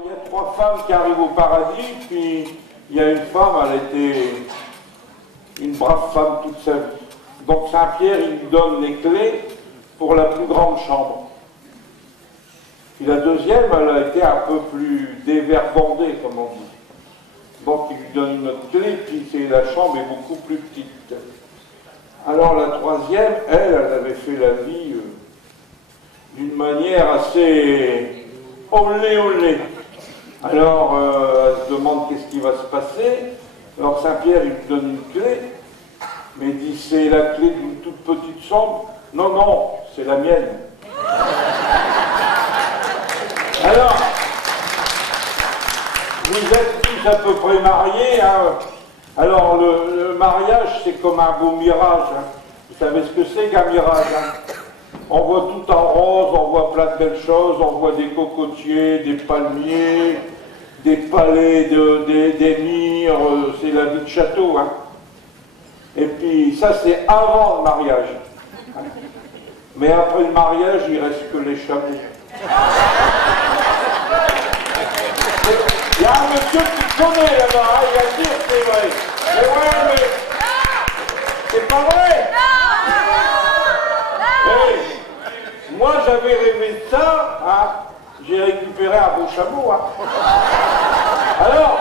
Il y a 3 femmes qui arrivent au paradis, puis il y a une femme, elle était une brave femme toute sa vie. Donc Saint-Pierre, il lui donne les clés pour la plus grande chambre. Puis la deuxième, elle a été un peu plus dévergondée, comme on dit. Donc il lui donne une autre clé, puis la chambre est beaucoup plus petite. Alors la troisième, elle avait fait la vie d'une manière assez olé olé. Alors elle se demande qu'est-ce qui va se passer. Alors Saint-Pierre, il lui donne une clé, mais il dit c'est la clé d'une toute petite chambre. Non, non, c'est la mienne. Alors, vous êtes tous à peu près mariés, hein. Alors le mariage, c'est comme un beau mirage, hein. Vous savez ce que c'est qu'un mirage, hein. On voit tout en rose, on voit plein de belles choses, on voit des cocotiers, des palmiers, des palais, des murs, c'est la vie de château, hein. Et puis ça, c'est avant le mariage. Mais après le mariage, il reste que les chameaux. Il y a un monsieur qui connaît là-bas, hein, il va dire c'est vrai. Mais ouais, mais c'est pas vrai. Mais moi, j'avais rêvé de ça, hein. J'ai récupéré un beau chameau. Hein. Alors,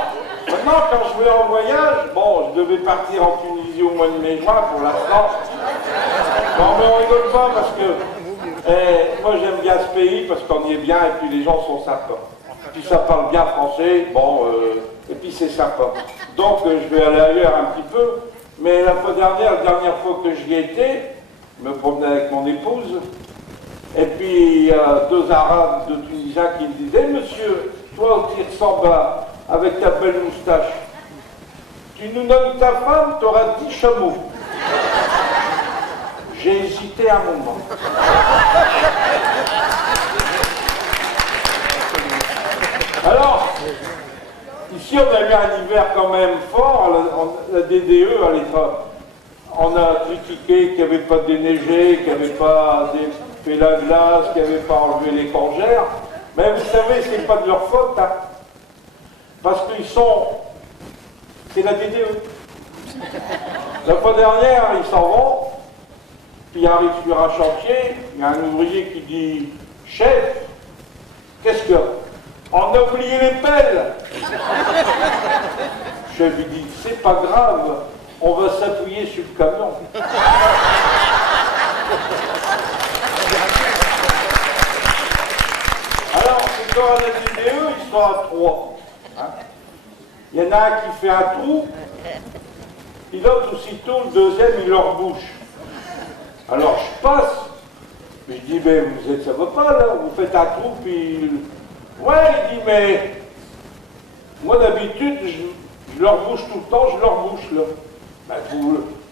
maintenant, quand je vais en voyage, bon, je devais partir en Tunisie au mois de mai-juin pour l'instant. Non, mais on rigole pas parce que moi, j'aime bien ce pays parce qu'on y est bien et puis les gens sont sympas. Puis ça parle bien français, bon, et puis c'est sympa. Donc je vais aller ailleurs un petit peu, mais la dernière fois que j'y étais, je me promenais avec mon épouse, et puis il y a 2 Arabes, 2 Tunisiens qui me disaient, monsieur, toi qui ressembles avec ta belle moustache, tu nous donnes ta femme, tu auras 10 chameaux. J'ai hésité un moment. Alors, ici on a eu un hiver quand même fort, la DDE, on a critiqué qu'il n'y avait pas déneigé, qu'il n'y avait pas fait la glace, qu'il n'y avait pas enlevé les congères, mais vous savez, c'est pas de leur faute, hein, parce qu'ils sont, c'est la DDE. La fois dernière, ils s'en vont, puis ils arrivent sur un chantier, il y a un ouvrier qui dit « Chef, qu'est-ce que... on a oublié les pelles !» Je lui dis « C'est pas grave, on va s'appuyer sur le camion. » Alors, c'est quand on a des DE, ils sont à 3. Hein. Il y en a un qui fait un trou, puis l'autre aussitôt, le deuxième, il leur bouche. Alors je passe, mais je dis, mais vous êtes, ça va pas là, vous faites un trou, puis... Ouais, il dit, mais... moi d'habitude, je leur bouche tout le temps, je leur bouche là. Ben,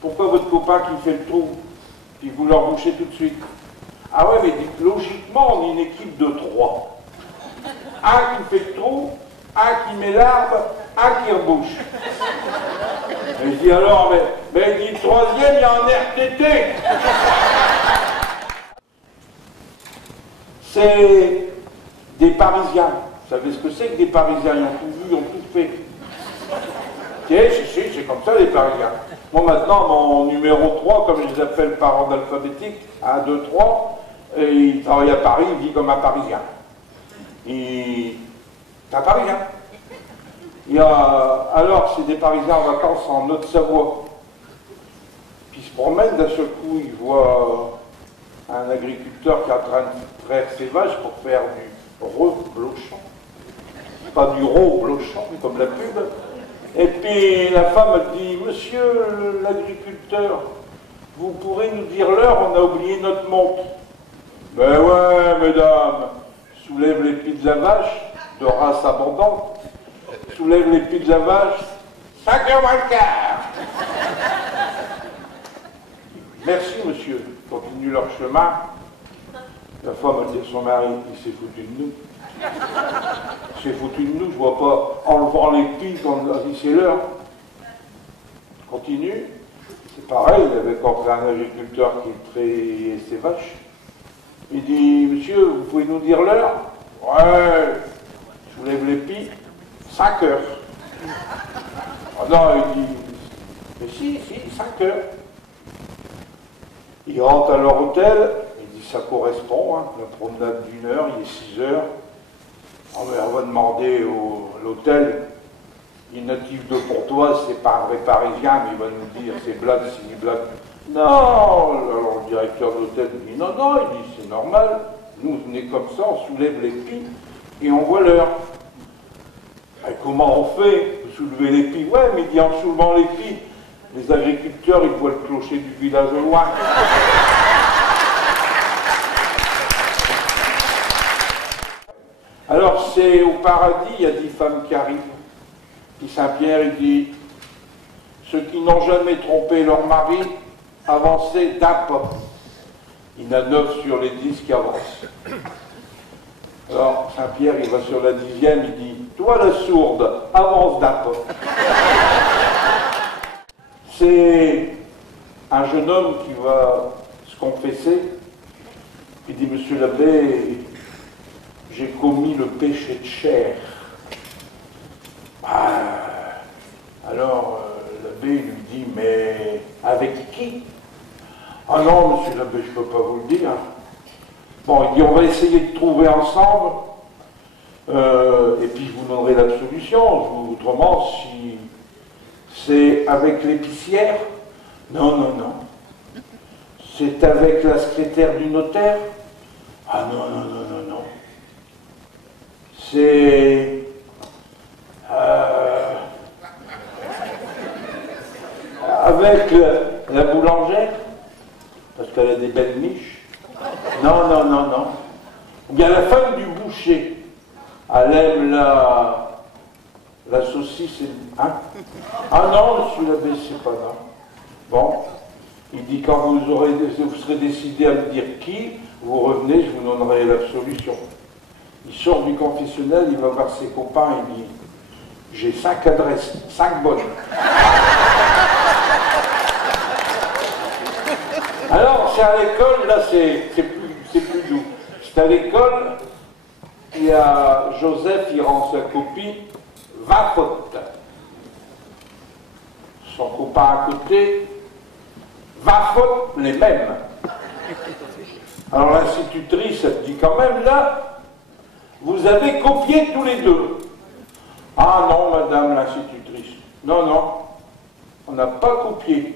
pourquoi votre copain qui fait le trou, puis vous leur bouchez tout de suite? Ah ouais, mais dites, logiquement, on est une équipe de 3. Un qui fait le trou, un qui met l'arbre, un qui rebouche. Et je dis alors, mais il dit, le troisième, il y a un RTT. C'est des Parisiens. Vous savez ce que c'est que des Parisiens? Ils ont tout vu, ils ont tout fait. C'est comme ça les Parisiens. Moi maintenant, mon numéro 3, comme je les appelle par ordre alphabétique, 1, 2, 3, et il travaille à Paris, il vit comme un Parisien. C'est un Parisien. Alors, c'est des Parisiens en vacances en Haute-Savoie. Puis ils se promènent, d'un seul coup, ils voient un agriculteur qui est en train de traire ses vaches pour faire du reblochant. Pas du reblochant, comme la pub. Et puis la femme, elle dit, monsieur l'agriculteur, vous pourrez nous dire l'heure, on a oublié notre montre. Ben ouais, mesdames, soulève les pieds de la vache, de race abondante. Soulève les pieds de la vache, 5h15. Merci, monsieur. Continue leur chemin. La femme a dit à son mari, il s'est foutu de nous. Il s'est foutu de nous, je vois pas, en levant les pieds, on a dit c'est l'heure. Continue. C'est pareil, il avait rencontré un agriculteur qui trayait ses vaches. Il dit, monsieur, vous pouvez nous dire l'heure? Ouais. Je soulève les 5 heures. Oh non, il dit, mais si, 5 heures. Il rentre à leur hôtel, il dit, ça correspond, hein, la promenade d'1 heure, il est 6 heures. Oh, mais on va demander à l'hôtel, il est natif de Pontoise, c'est pas un vrai Parisien, mais il va nous dire, c'est blague, c'est blague. Non, alors le directeur de l'hôtel dit, non, il dit, c'est normal, nous, on est comme ça, on soulève les pieds et on voit l'heure. Et comment on fait pour soulever les pieds? Ouais, mais il dit, en soulevant les pieds, les agriculteurs, ils voient le clocher du village au loin. Alors, c'est au paradis, il y a 10 femmes qui arrivent. Et Saint-Pierre, il dit, ceux qui n'ont jamais trompé leur mari, avancez d'un pas. Il y en a 9 sur les 10 qui avancent. Alors, Saint-Pierre, il va sur la 10e, il dit, toi la sourde, avance d'un pas. C'est un jeune homme qui va se confesser. Il dit, monsieur l'abbé, j'ai commis le péché de chair. Alors, l'abbé lui dit, mais avec qui? Ah non, monsieur l'abbé, je ne peux pas vous le dire. Bon, il dit, on va essayer de trouver ensemble, et puis je vous donnerai l'absolution. Autrement, si c'est avec l'épicière, non. C'est avec la secrétaire du notaire? Ah non. C'est avec la boulangère, parce qu'elle a des belles niches. Non. Il y a la femme du boucher. Elle aime la saucisse. Hein? Ah non, monsieur l'abbé, c'est pas non. Bon, il dit, quand vous serez décidé à me dire qui, vous revenez, je vous donnerai l'absolution. Il sort du confessionnal, il va voir ses copains, il dit, j'ai 5 adresses, 5 bonnes. Alors, c'est à l'école, là, c'est plus doux. C'est à l'école, il y a Joseph, il rend sa copie, 20 fautes. Son copain à côté, 20 fautes, les mêmes. Alors l'institutrice, elle dit quand même, là, vous avez copié tous les deux. Ah non, madame l'institutrice. Non, on n'a pas copié,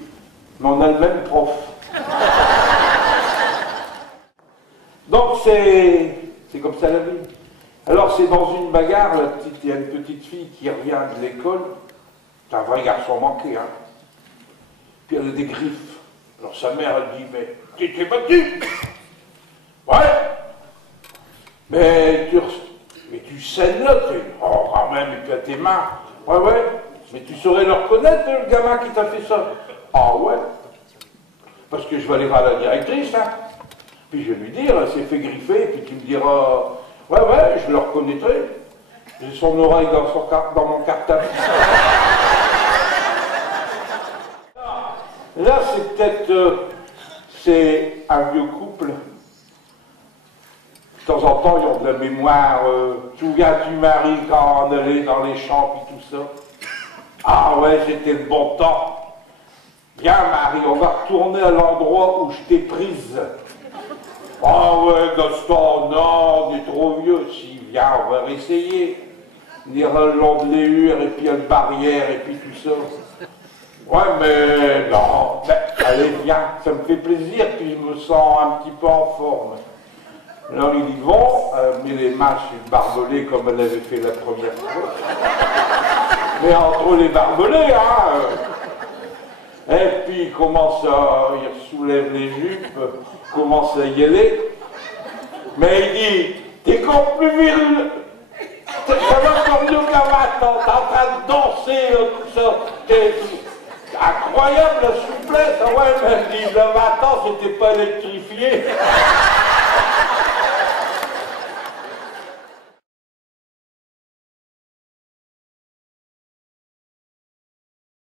mais on a le même prof. Donc c'est comme ça la vie. Alors c'est dans une bagarre, il y a une petite fille qui revient de l'école, c'est un vrai garçon manqué, hein. Puis elle a des griffes. Alors sa mère, elle dit, mais tu t'es battu? Ouais. Mais tu saignes là, oh quand même, et puis à tes mains. Ouais. Mais tu saurais le reconnaître, le gamin qui t'a fait ça? Ah ouais. Parce que je vais aller voir la directrice, hein. Puis je vais lui dire, elle s'est fait griffer, puis tu me diras, ouais, je le reconnaîtrai. J'ai son oreille dans mon cartable. Là, c'est peut-être, c'est un vieux couple. De temps en temps, ils ont de la mémoire. Souviens-tu, Marie, quand on allait dans les champs, puis tout ça? Ah ouais, c'était le bon temps. Viens, Marie, on va retourner à l'endroit où je t'ai prise. Ah ouais, Gaston, non, on est trop vieux. Si, viens, on va réessayer. On ira le long de l'Éure, et puis il y a une barrière, et puis tout ça. Ouais, mais non, allez, viens, ça me fait plaisir, puis je me sens un petit peu en forme. Alors ils y vont, met les mains sur le barbelé comme elle avait fait la première fois. Mais entre les barbelés, hein. Et puis il soulève les jupes, commence à y aller. Mais il dit, t'es encore plus viril. Ça va encore mieux qu'à 20 ans, t'es en train de danser, tout ça. Incroyable la souplesse, ah ouais, mais il dit, 20 ans, c'était pas électrifié.